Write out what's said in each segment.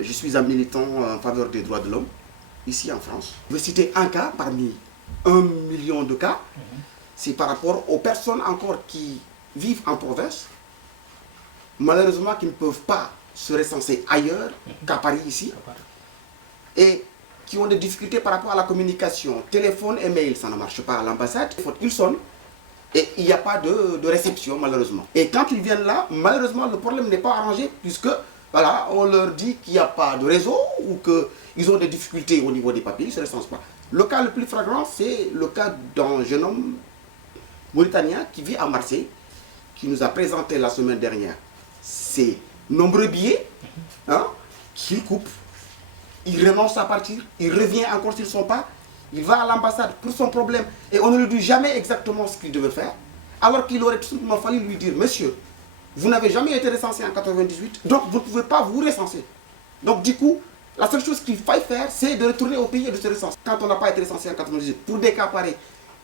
Je suis un militant en faveur des droits de l'homme, ici en France. Je vais citer un cas parmi 1 million de cas. C'est par rapport aux personnes encore qui vivent en province, malheureusement qui ne peuvent pas se recenser ailleurs qu'à Paris ici, et qui ont des difficultés par rapport à la communication. Téléphone et mail, ça ne marche pas à l'ambassade. Ils sonnent et il n'y a pas de réception malheureusement. Et quand ils viennent là, malheureusement le problème n'est pas arrangé puisque voilà, on leur dit qu'il n'y a pas de réseau ou qu'ils ont des difficultés au niveau des papiers, ils ne se recensent pas. Le cas le plus flagrant, c'est le cas d'un jeune homme mauritanien qui vit à Marseille, qui nous a présenté la semaine dernière ses nombreux billets qu'il coupe. Il renonce à partir, il revient encore s'ils ne sont pas, il va à l'ambassade pour son problème et on ne lui dit jamais exactement ce qu'il devait faire, alors qu'il aurait tout simplement fallu lui dire, monsieur, vous n'avez jamais été recensé en 98, donc vous ne pouvez pas vous recenser. Donc du coup, la seule chose qu'il faille faire, c'est de retourner au pays et de se recenser. Quand on n'a pas été recensé en 98, pour des cas pareils,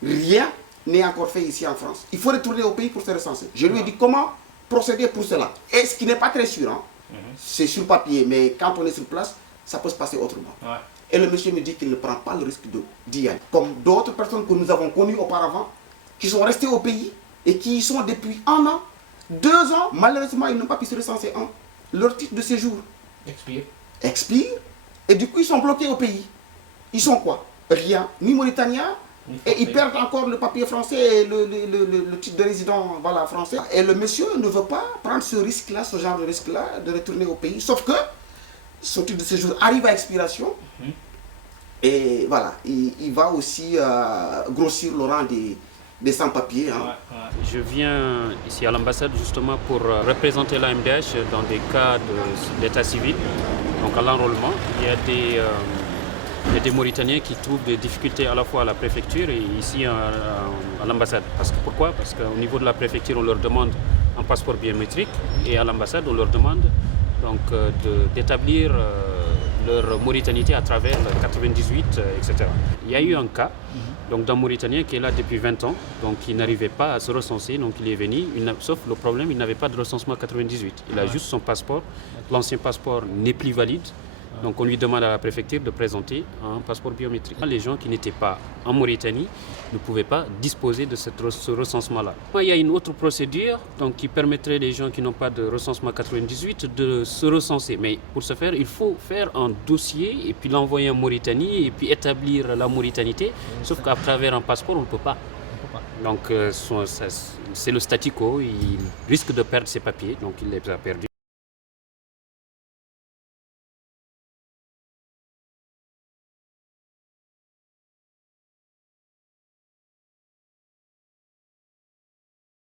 rien n'est encore fait ici en France. Il faut retourner au pays pour se recenser. Je lui ai dit comment procéder pour cela. Et ce qui n'est pas très sûr, c'est sur papier, mais quand on est sur place, ça peut se passer autrement. Et le monsieur me dit qu'il ne prend pas le risque d'y aller. Comme d'autres personnes que nous avons connues auparavant, qui sont restées au pays et qui y sont depuis 1 an, 2 ans, malheureusement, ils n'ont pas pu se recenser. Leur titre de séjour expire. Et du coup, ils sont bloqués au pays. Ils sont quoi? Rien, ni Mauritaniens, et ils perdent encore le papier français et le titre de résident français. Et le monsieur ne veut pas prendre ce risque-là, ce genre de risque-là, de retourner au pays. Sauf que son titre de séjour arrive à expiration. Et voilà, il va aussi grossir le rang des sans-papiers. Je viens ici à l'ambassade justement pour représenter l'AMDH dans des cas d'état civil, donc à l'enrôlement. Il y a des Mauritaniens qui trouvent des difficultés à la fois à la préfecture et ici à l'ambassade. Pourquoi? Parce qu'au niveau de la préfecture, on leur demande un passeport biométrique et à l'ambassade, on leur demande donc d'établir leur mauritanité à travers 98, etc. Il y a eu un cas d'un Mauritanien qui est là depuis 20 ans, donc il n'arrivait pas à se recenser, donc il est venu, sauf le problème, il n'avait pas de recensement 98. Il a juste son passeport, l'ancien passeport n'est plus valide, donc on lui demande à la préfecture de présenter un passeport biométrique. Les gens qui n'étaient pas en Mauritanie ne pouvaient pas disposer de ce recensement-là. Il y a une autre procédure qui permettrait les gens qui n'ont pas de recensement 98 de se recenser. Mais pour ce faire, il faut faire un dossier et puis l'envoyer en Mauritanie et puis établir la mauritanité. Sauf qu'à travers un passeport, on ne peut pas. Donc c'est le statu quo, il risque de perdre ses papiers, donc il les a perdus.